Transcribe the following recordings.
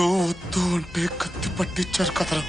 వద్దు వద్దు అంటే కత్తి పట్టించారు కదరా.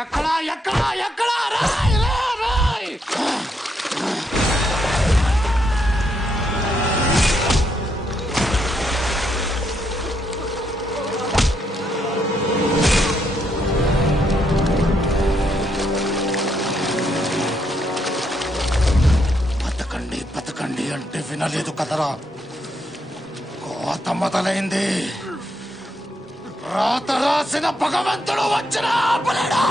ఎక్కడా ఎక్కడా ఎక్కడా రాయ్ రాయ్. బతకండి బతకండి అంటే వినలేదు కదరా. కోత మొదలైంది. రాత రాసిన భగవంతుడు వచ్చిన ఆపలేడా.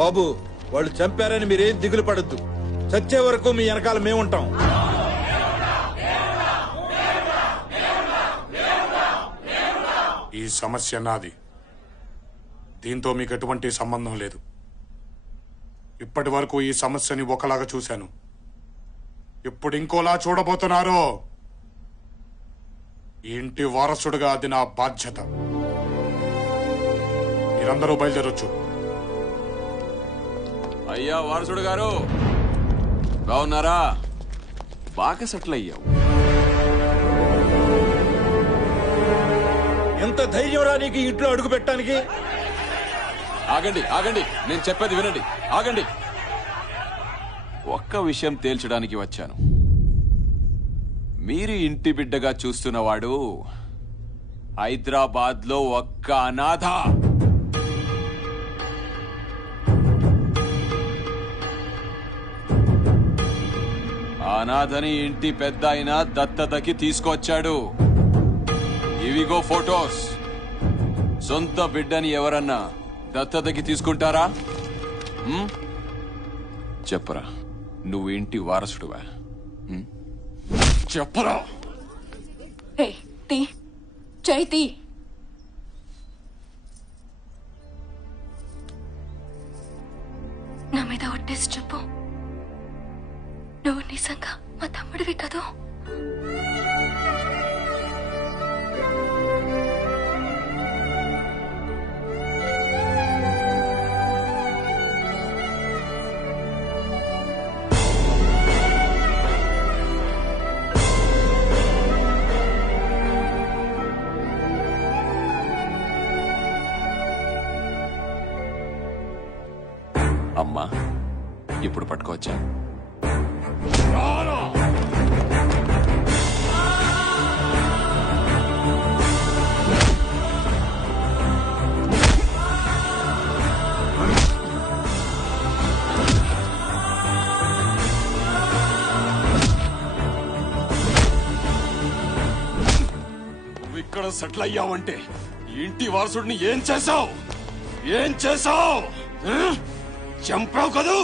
బాబు, వాళ్ళు చంపారని మీరేం దిగులు పడద్దు. చచ్చే వరకు మీ వెనకాల మేముంటాం. ఈ సమస్య నాది. దీంతో మీకు ఎటువంటి సంబంధం లేదు. ఇప్పటి వరకు ఈ సమస్యని ఒకలాగా చూశాను. ఇప్పుడు ఇంకోలా చూడబోతున్నారు. ఈ ఇంటి వారసుడుగా అది నా బాధ్యత. మీరందరూ బయలుదేరొచ్చు. అయ్యా వారసుడు గారు, బాగున్నారా? బాగా సెటిల్ అయ్యావు. ఎంత ధైర్యంరా నీకు ఈ ఇంట్లో అడుగు పెట్టడానికి? ఆగండి ఆగండి, నేను చెప్పేది వినండి. ఆగండి. ఒక్క విషయం తేల్చడానికి వచ్చాను. మీరు ఇంటి బిడ్డగా చూస్తున్నవాడు హైదరాబాద్ లో ఒక్క అనాథ. అనాథని ఇంటి పెద్ద అయినా దత్తతకి తీసుకొచ్చాడు. ఇవిగో ఫోటోస్. సొంత బిడ్డని ఎవరన్నా దత్తతకి తీసుకుంటారా? చెప్పరా, నువ్వు ఇంటి వారసుడువా? చెప్పరా. చైతి, నా మీద ఒట్టేసి చెప్పు, నువ్వు నిజంగా మా తమ్ముడివి కదూ? అమ్మా, ఇప్పుడు పట్టుకోవచ్చా? నువ్వు ఇక్కడ సెటిల్ అయ్యావంటే ఇంటి వారసుడిని ఏం చేశావు? ఏం చేశావు? చంపావు కదూ?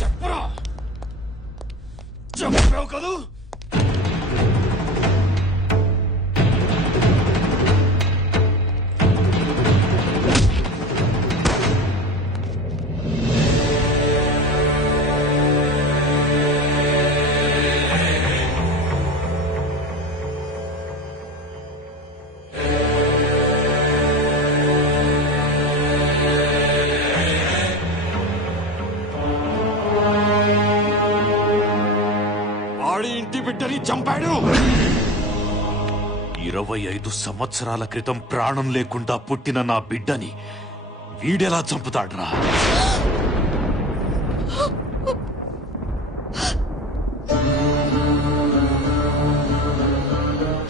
చెప్పరా, చంపావు కదూ? ఇంటి బిడ్డని చంపాడు. 25 సంవత్సరాల క్రితం ప్రాణం లేకుండా పుట్టిన నా బిడ్డని వీడెలా చంపుతాడ్రా?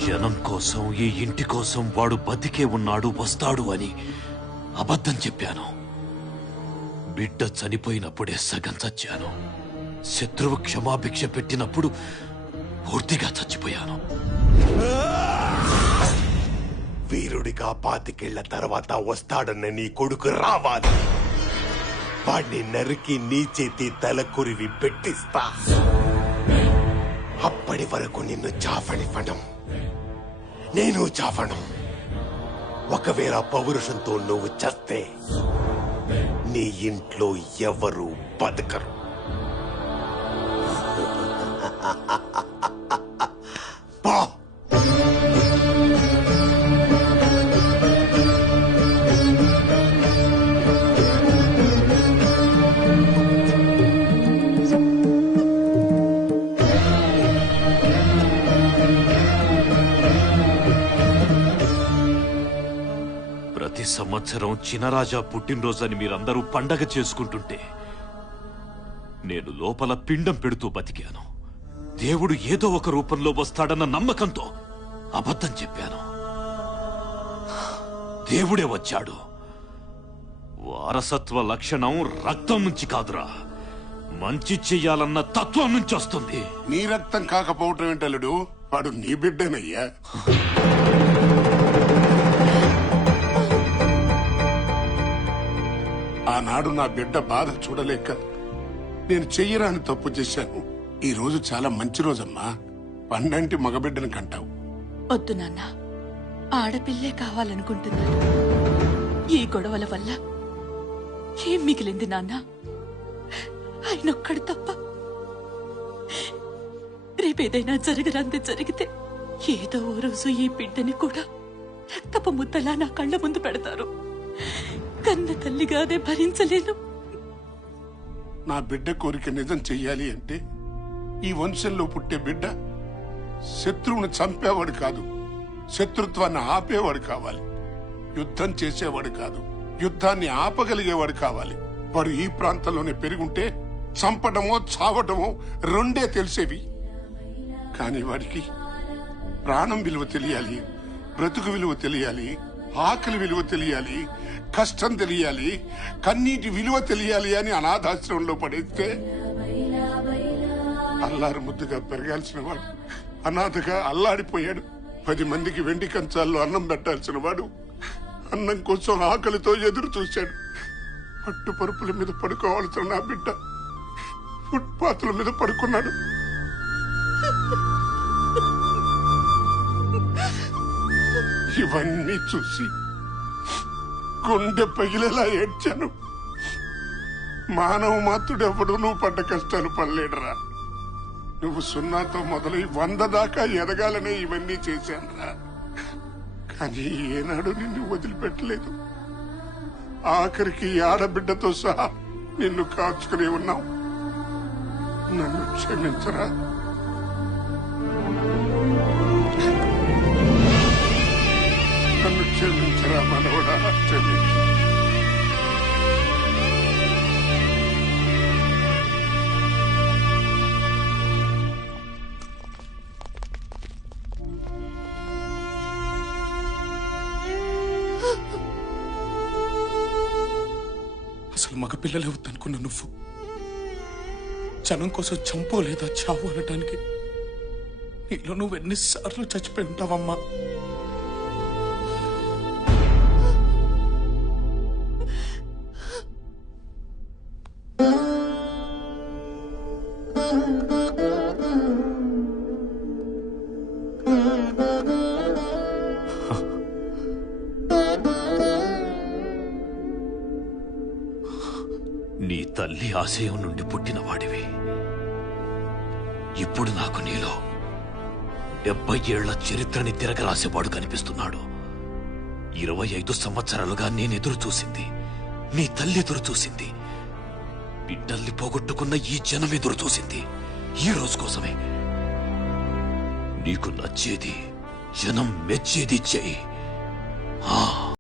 జనం కోసం, ఈ ఇంటి కోసం వాడు బతికే ఉన్నాడు, వస్తాడు అని అబద్ధం చెప్పాను. బిడ్డ చనిపోయినప్పుడే సగం చచ్చాను. శత్రువు క్షమాభిక్ష పెట్టినప్పుడు పూర్తిగా చచ్చిపోయాను. వీరుడిగా 25 ఏళ్ల తర్వాత వస్తాడన్న నీ కొడుకు రావాలి. వాణ్ణి నరికి నీ చేతి తలకురివి పెట్టిస్తా. అప్పటి వరకు నిన్ను చావనివ్వడం, నేను చావడం. ఒకవేళ పౌరుషంతో నువ్వు చస్తే నీ ఇంట్లో ఎవరు బతకరు. పో. ప్రతి సంవత్సరం చినరాజా పుట్టినరోజని మీరందరూ పండగ చేసుకుంటుంటే నేను లోపల పిండం పెడుతూ బతికాను. దేవుడు ఏదో ఒక రూపంలో వస్తాడన్న నమ్మకంతో అబద్ధం చెప్పాను. దేవుడే వచ్చాడు. వారసత్వ లక్షణం రక్తం నుంచి కాదురా, మంచి చెయ్యాలన్న తత్వం నుంచి వస్తుంది. నీ రక్తం కాకపోవటం ఏంటల్లుడు, వాడు నీ బిడ్డనయ్యా. ఆనాడు నా బిడ్డ బాధ చూడలేక నేను చెయ్యరాని తప్పు చేశాను. ఈ రోజు చాలా మంచి రోజమ్మా. పండంటి మగబిడ్డని కంటావు. వద్దు నాన్న, ఆడపిల్లే కావాలనుకుంటున్నాను. ఈ గొడవల వల్ల ఏం మిగిలింది నాన్న? ఆయనొక్కడు తప్ప. రేపేదైనా జరగరాంది జరిగితే ఏదో ఓ రోజు ఈ బిడ్డని కూడా రక్తపు ముద్దలా నా కళ్ళ ముందు పెడతారు. కన్న తల్లిగానే భరించలేను. నా బిడ్డ కోరిక నిజం చెయ్యాలి అంటే ఈ వంశంలో పుట్టే బిడ్డ శత్రువును చంపేవాడు కాదు, శత్రుత్వాన్ని ఆపేవాడు కావాలి. యుద్ధం చేసేవాడు కాదు, యుద్ధాన్ని ఆపగలిగేవాడు కావాలి. వాడు ఈ ప్రాంతంలోనే పెరుగుంటే చంపడమో చావటమో రెండే తెలిసేవి. కాని వాడికి ప్రాణం విలువ తెలియాలి, బ్రతుకు విలువ తెలియాలి, ఆకలి విలువ తెలియాలి, కష్టం తెలియాలి, కన్నీటి విలువ తెలియాలి అని అనాథాశ్రమంలో పడేస్తే అల్లారు ముద్దుగా పెరగాల్సిన వాడు అనాథగా అల్లాడిపోయాడు. 10 మందికి వెండి కంచాల్లో అన్నం పెట్టాల్సిన వాడు అన్నం కోసం ఆకలితో ఎదురు చూశాడు. పట్టు పరుపుల మీద పడుకోవాల్సిన నా బిడ్డ ఫుట్పాత్ల మీద పడుకున్నాడు. ఇవన్నీ చూసి గుండె పగిలేలా ఏడ్చాను. మానవ మాతృడెవడు నువ్వు పడ్డ కష్టాలు పడలేడురా. నువ్వు 0తో మొదలై 100 దాకా ఎదగాలనే ఇవన్నీ చేశానురా. కానీ ఏనాడు నిన్ను వదిలిపెట్టలేదు. ఆఖరికి ఆడబిడ్డతో సహా నిన్ను కాచుకుని ఉన్నావు. నన్ను క్షమించరా. నన్ను క్షమించరా మనవడా, క్షమించు. అసలు మగ పిల్లలే వద్దనుకున్నా నువ్వు జనం కోసం చంపో లేదా చావు అనటానికి నీలో నువ్వు ఎన్నిసార్లు చచ్చిపోయి ఉంటావమ్మా. నీ తల్లి ఆశయం నుండి పుట్టిన వాడివి. ఇప్పుడు నాకు నీలో 70 ఏళ్ల చరిత్రని తిరగరాసేవాడు కనిపిస్తున్నాడు. 25 సంవత్సరాలుగా నేనెదురు చూసింది, నీ తల్లి ఎదురు చూసింది, బిడ్డల్ని పోగొట్టుకున్న ఈ జనం ఎదురు చూసింది ఈ రోజు కోసమే. నీకు నచ్చేది, జనం మెచ్చేది చెయ్యి.